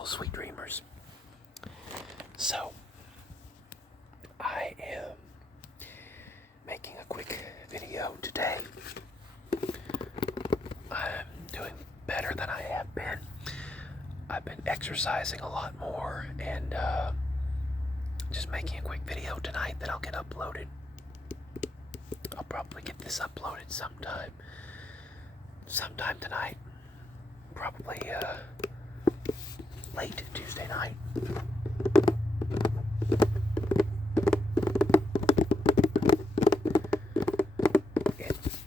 beautiful sweet dreamers. So, I am making a quick video today. I'm doing better than I have been. I've been exercising a lot more and just making a quick video tonight that I'll get uploaded. I'll probably get this uploaded sometime tonight. Probably late Tuesday night.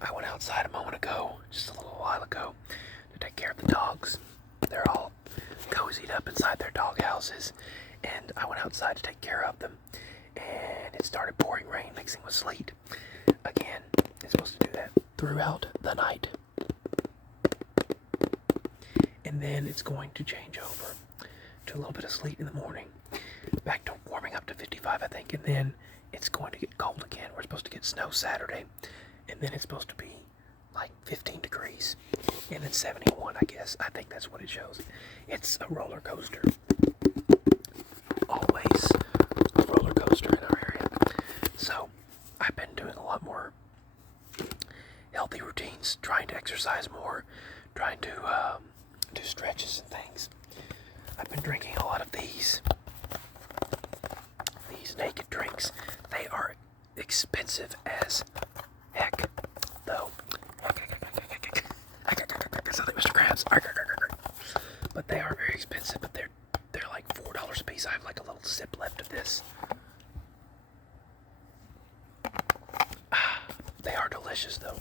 I went outside a moment ago, just a little while ago, to take care of the dogs. They're all cozied up inside their dog houses, and I went outside to take care of them, and it started pouring rain mixing with sleet. Again, it's supposed to do that throughout the night. And then it's going to change over to a little bit of sleet in the morning, back to warming up to 55, I think, and then it's going to get cold again. We're supposed to get snow Saturday, and then it's supposed to be like 15 degrees, and then 71, I guess. I think that's what it shows. It's a roller coaster. Always a roller coaster in our area. So, I've been doing a lot more healthy routines, trying to exercise more, trying to do stretches and things. I've been drinking a lot of these naked drinks. They are expensive as heck, though. Something, Mr. Krabs. But they are very expensive, but they're like $4 a piece. I have like a little sip left of this. They are delicious, though.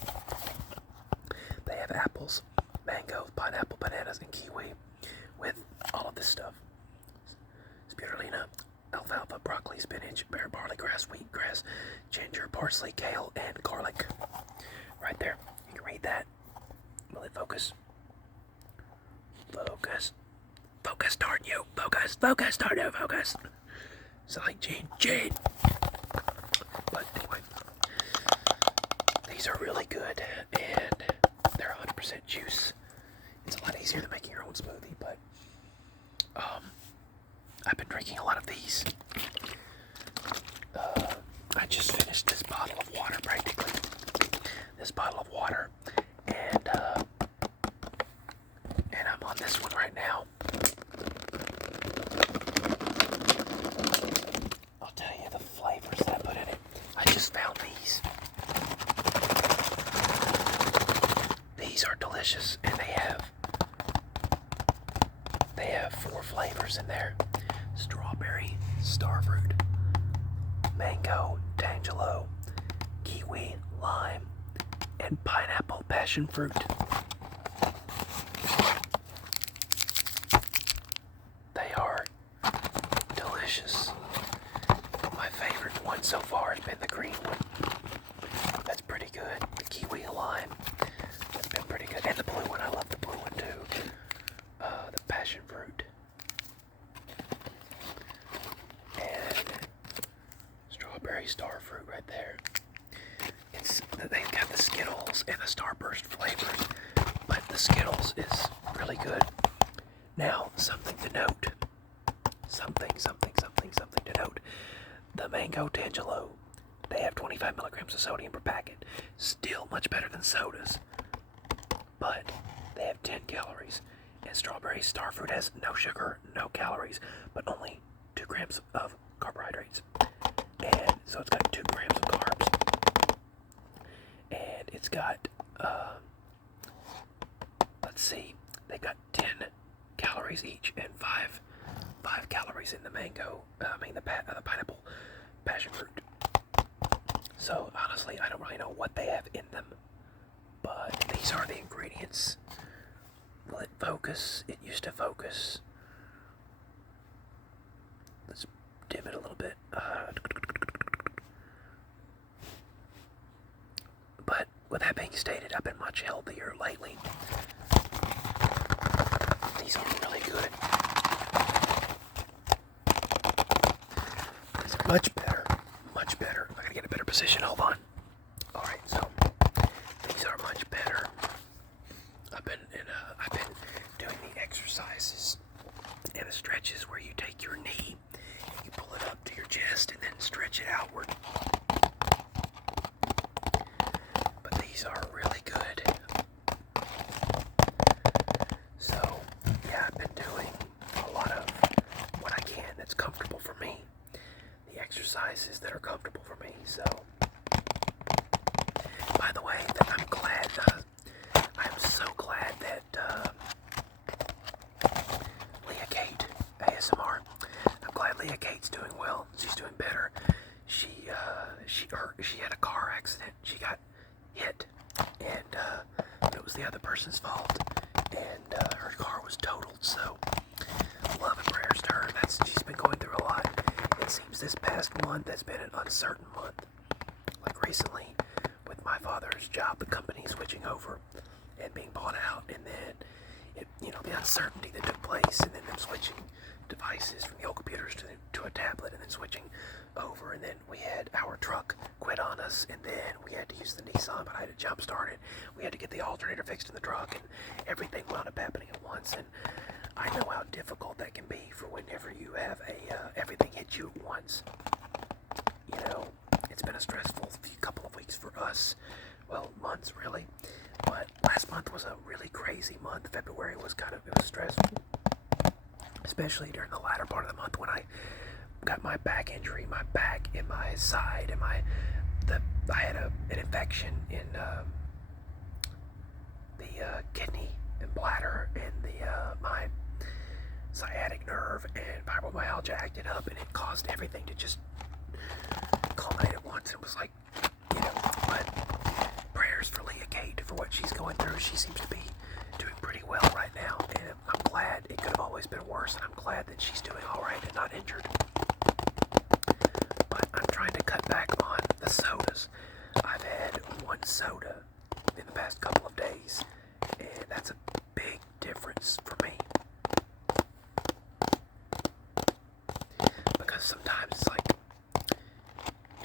They have apples, mango, pineapple, bananas, and kiwi with all of this stuff. Spirulina, alfalfa, broccoli, spinach, barley grass, wheatgrass, ginger, parsley, kale, and garlic. Right there. You can read that. Will it focus? Focus. Focus, darn you. Focus. Focus, darn you. Focus. So like Jade. But anyway, these are really good, and they're 100% juice. It's a lot easier than making your own smoothie, but I've been drinking a lot of these. I just finished this bottle of water, practically. This bottle of water, and I'm on this one right now. I'll tell you the flavors that I put in it. I just found these. These are delicious, and they have 4 flavors in there: strawberry, starfruit, mango, tangelo, kiwi, lime, and pineapple passion fruit. They are delicious. My favorite one so far has been the green one. That's pretty good. The kiwi lime, that's been pretty good. And the blue one, I love the blue one too. The passion fruit. And strawberry starfruit right there. They've got the Skittles and the Starburst flavors, but the Skittles is really good. Now, something to note. Something to note. The Mango Tangelo, they have 25 milligrams of sodium per packet. Still much better than sodas. But they have 10 calories. And strawberry starfruit has no sugar, no calories, but only 2 grams of carbohydrates. And so it's got 2 grams of carbs. And it's got, let's see, they got 10 calories each and 5 calories in the mango, the pineapple passion fruit. So honestly, I don't really know what they have in them, but these are the ingredients. Will it focus? It used to focus. Let's dim it a little bit. But with that being stated, I've been much healthier lately. These are really good. These are much better. Much better. I gotta get in a better position. Hold on. Alright, so these are much better. I've been doing the exercises And the stretch is where you take your knee, you pull it up to your chest, and then stretch it outward. But these are really good. So, yeah, I've been doing a lot of what I can that's comfortable for me. The exercises that are comfortable for me. So, by the way, I'm glad, I'm so glad that Leah Kate, ASMR, I'm glad Leah Kate's doing well. She's doing better. She had a car accident. She got hit, and it was the other person's fault, and her car was totaled. So, love and prayers to her. She's been going through a lot. It seems this past month has been an uncertain month. Like recently, with my father's job, the company switching over and being bought out, and then the uncertainty that took place, and then them switching devices from the old computers to a tablet, and then switching over, and then we had our truck quit on us, and then we had to use the Nissan, but I had to jump start it. We had to get the alternator fixed in the truck, and everything wound up happening at once. And I know how difficult that can be for whenever you have everything hit you at once. It's been a stressful couple of weeks for us. Well, months really. But last month was a really crazy month. February was it was stressful. Especially during the latter part of the month when I got my back injury, my back in my side, and I had an infection in the kidney and bladder, and my sciatic nerve and fibromyalgia acted up, and it caused everything to just culminate at once. It was like, but prayers for Leah Kate for what she's going through. She seems to be doing pretty well right now, and I'm glad. It could have always been worse, and I'm glad that she's doing all right and not injured. But I'm trying to cut back on the sodas. I've had one soda in the past couple of days, and that's a big difference for me. Because sometimes it's like,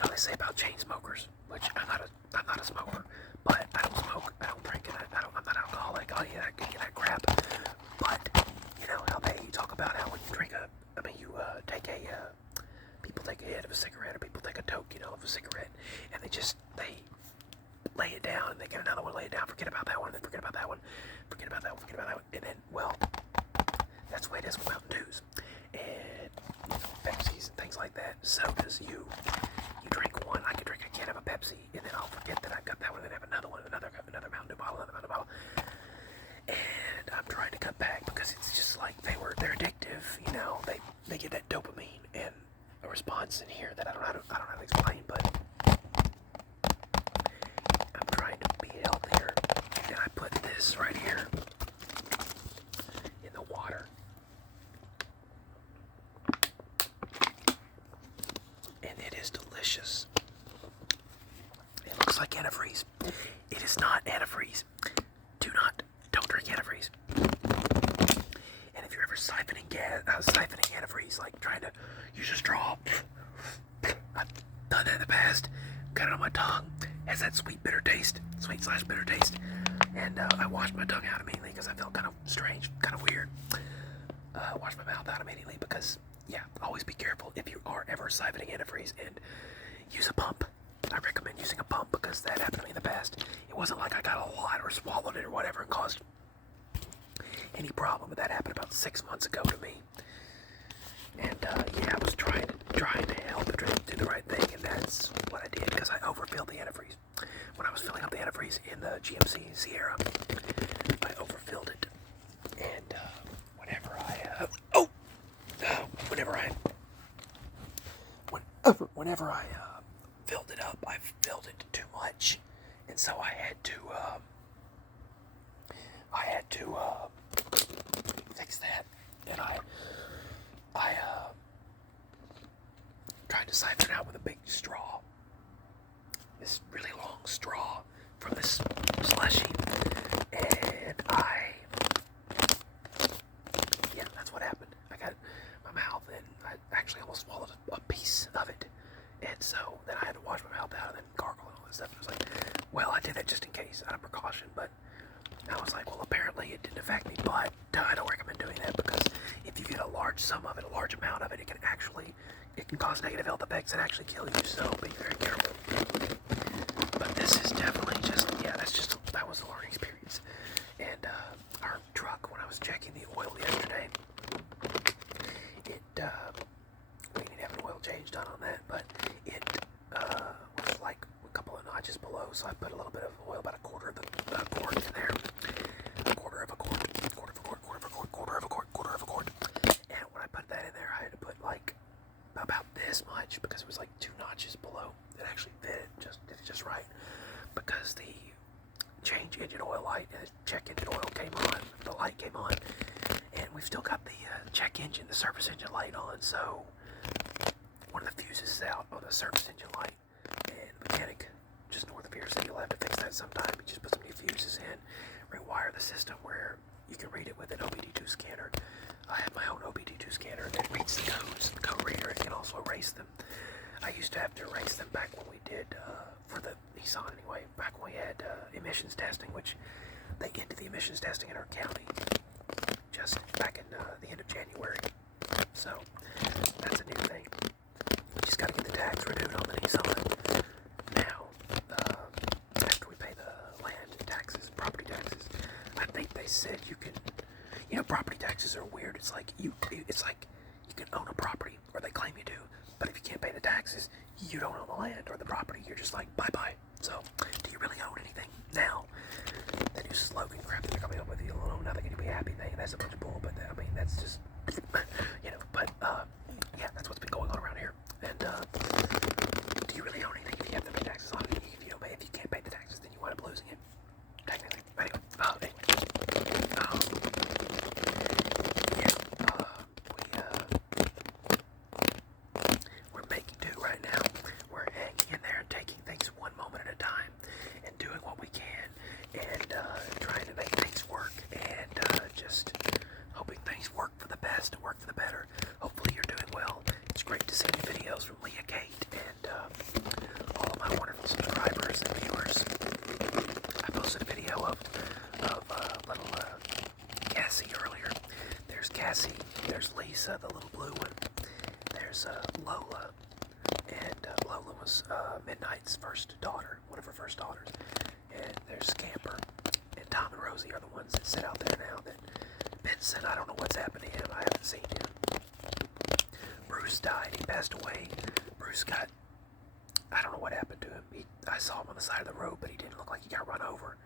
they say about chain smokers, which I'm not a smoker, but I don't smoke, I don't drink, and I'm not alcoholic, all that crap. But how they talk about how when you drink people take a hit of a cigarette, or people take a toke, of a cigarette, and they lay it down, and they get another one, lay it down, forget about that one, and then forget about that one, forget about that one, forget about that one, and then, well, that's the way it is with Mountain Dews, and, Pepsis, and things like that. Sodas, you drink one, I could drink a can of a Pepsi, and then I'll forget that I've got that one, and then have another one, another Mountain Dew bottle, another Mountain Dew bottle. And I'm trying to cut back because it's just like they're addictive, they get that dopamine and a response in here that I don't know how to explain, but I'm trying to be healthier, and I put this right here in the water. And it is delicious. It looks like antifreeze. It is not antifreeze. Don't drink antifreeze. And if you're ever siphoning antifreeze, like trying to use a straw, I've done that in the past. Got it on my tongue. Has that sweet bitter taste, and I washed my tongue out immediately because I felt kind of strange, kind of weird. Washed my mouth out immediately because, always be careful if you are ever siphoning antifreeze, and use a pump. I recommend using a pump because that happened to me in the past. It wasn't like I got a lot or swallowed it or whatever and caused any problem, but that happened about 6 months ago to me. And I was trying to help it do the right thing, and that's what I did because I overfilled the antifreeze. When I was filling up the antifreeze in the GMC Sierra, I overfilled it, and whenever I filled it up, I filled it too much, and so I had to fix that, and I tried to siphon it out with a big straw, this really long straw from this slushy, and that's what happened. I got my mouth, and I actually almost swallowed a piece of it. And so then I had to wash my mouth out and then gargle and all that stuff. And I was like, well, I did that just in case, out of precaution. But I was like, well, apparently it didn't affect me. But I don't recommend doing that because if you get a large sum of it, a large amount of it, it can cause negative health effects and actually kill you. So be very careful. But this is definitely just, yeah, that was a learning experience. And our truck, when I was checking the oil yesterday, we didn't have an oil change done on that, but it was like a couple of notches below, so I put a little bit of oil, about a quarter of the quart in there. Quarter of a quart. And when I put that in there, I had to put like about this much because it was like 2 notches below. It actually fit just right, because the change engine oil light and the check engine oil came on, the light came on, and we've still got the check engine, the service engine light on, so one of the fuses is out on the service engine light, and the mechanic just north of here said you'll have to fix that sometime. You just put some new fuses in, rewire the system where you can read it with an OBD2 scanner. I have my own OBD2 scanner that reads the codes, the code reader. It can also erase them. I used to have to erase them back when we did, for the Nissan anyway, back when we had emissions testing, which they ended the emissions testing in our county just back in the end of January. So that's a new thing. We just got to get the tax renewed on the Nissan. Now, after we pay the land taxes, property taxes, I think they said you can, property taxes are weird. It's like you can own a property, or they claim you do, but if you can't pay the taxes, you don't own the land or the property. You're just like, bye-bye. So, do you really own anything? Now, the new slogan crap that they're coming up with, you'll own nothing and you'll be happy thing, that's a bunch of bull, but I mean, that's just, but, yeah, that's what's been going on around here. And, do you really own anything if you have to pay taxes on it? If you can't pay the taxes, then you wind up losing it, technically. Anyway, we're making do right now. We're hanging in there and taking things one moment at a time and doing what we can and trying to make things work and just hoping things work for the best and work for the better. Hopefully you're doing well. It's great to see new videos from Leah Kate and all of my wonderful subscribers and viewers. I posted a video of little Cassie earlier. There's Cassie, there's Lisa, the little blue one. There's Lola, and Lola was Midnight's first daughter, one of her first daughters. And there's Scamper, and Tom and Rosie are the ones that sit out there now. That Benson, I don't know what's happened to him. I haven't seen him. Bruce died. He passed away. Bruce got, I don't know what happened to him. I saw him on the side of the road, but he didn't look like he got run over.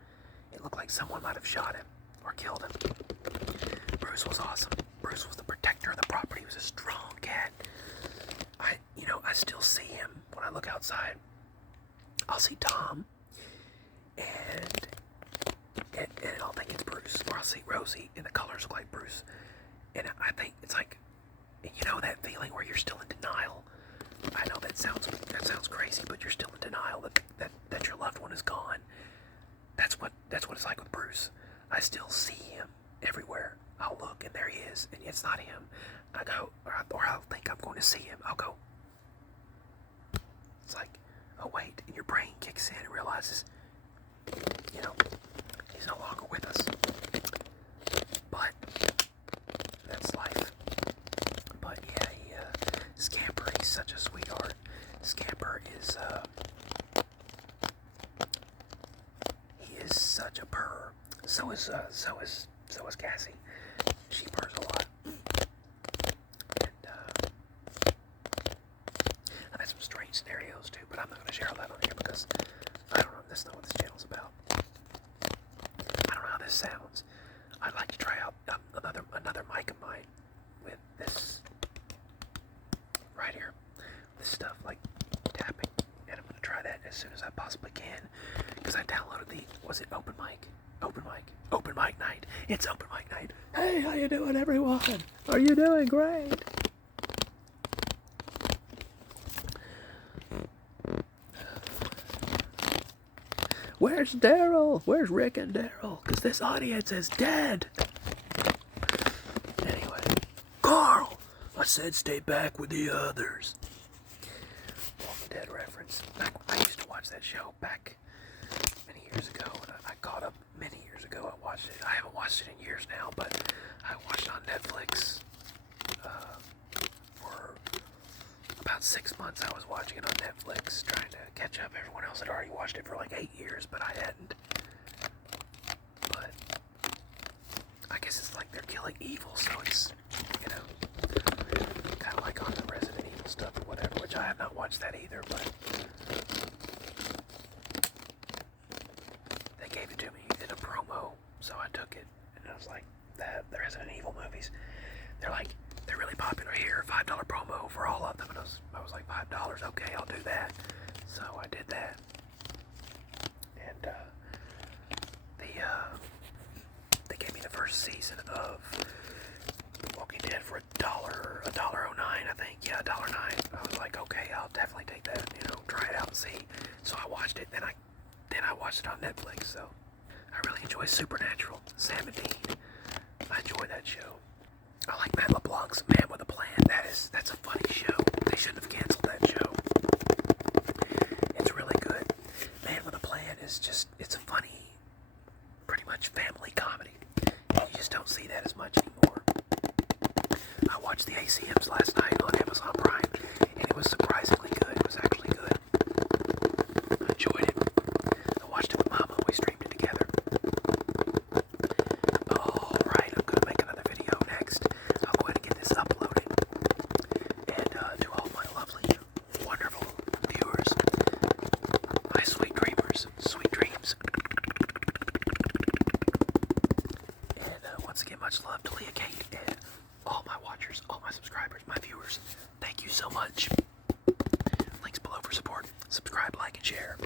It looked like someone might have shot him or killed him. Bruce was awesome. Bruce was the protector of the property. He was a strong cat. I still see him when I look outside. I'll see Tom, and I'll think it's Bruce, or I'll see Rosie, and the colors look like Bruce, and I think it's like, that feeling where you're still in denial. I know that sounds crazy, but you're still in denial that your loved one is gone. That's what it's like with Bruce. I still see him everywhere. I'll look, and there he is, and it's not him. I go, or I'll think I'm going to see him. I'll go. It's like, oh wait, and your brain kicks in and realizes, he's no longer with us. But that's life. But yeah, Scamper, he's such a sweetheart. Scamper is, he is such a purr. So is Cassie. She purrs a lot. I've had some strange scenarios too, but I'm not going to share all that on here because I don't know. That's not what this channel's about. I don't know how this sounds. I'd like to try out another mic of mine with this right here. This stuff like tapping, and I'm going to try that as soon as I possibly can because I downloaded was it Open Mic night. It's Open Mic night. Hey, how you doing, everyone? Are you doing great? Where's Daryl? Where's Rick and Daryl? Because this audience is dead. Anyway, Carl, I said stay back with the others. Walking Dead reference. I used to watch that show back many years ago. I caught up many years ago. I watched it. I haven't watched it in years now, but I watched it on Netflix about 6 months I was watching it on Netflix, trying to catch up. Everyone else had already watched it for like 8 years, but I hadn't. But I guess it's like they're killing evil, so it's, you know, kind of like on the Resident Evil stuff or whatever, which I have not watched that either, but they gave it to me in a promo, so I took it, and I was like, the Resident Evil movies, they're really popular here, $5 promo for all of them, and I was like, $5, okay, I'll do that. So I did that, and they gave me the first season of Walking Dead for $1.09, I think, yeah, $1.09. I was like, okay, I'll definitely take that, you know, try it out and see. So I watched it, then I watched it on Netflix. So I really enjoy Supernatural, Sam and Dean. I enjoy that show. I like Matt LeBlanc's Man with a Plan. That's a funny show. They shouldn't have canceled that show. It's really good. Man with a Plan is just, it's a funny, pretty much family comedy. You just don't see that as much anymore. I watched the ACMs last night on Amazon Prime, and it was surprisingly good. It was actually good. I enjoyed it. I watched it with Mama. We streamed it together. Alright, I'm going to make another video next. I'll go ahead and get this uploaded. And to all my lovely, wonderful viewers, my sweet dreamers, sweet dreams. And once again, much love to Leah Kate and all my watchers, all my subscribers, my viewers. Thank you so much. Links below for support. Subscribe, like, and share.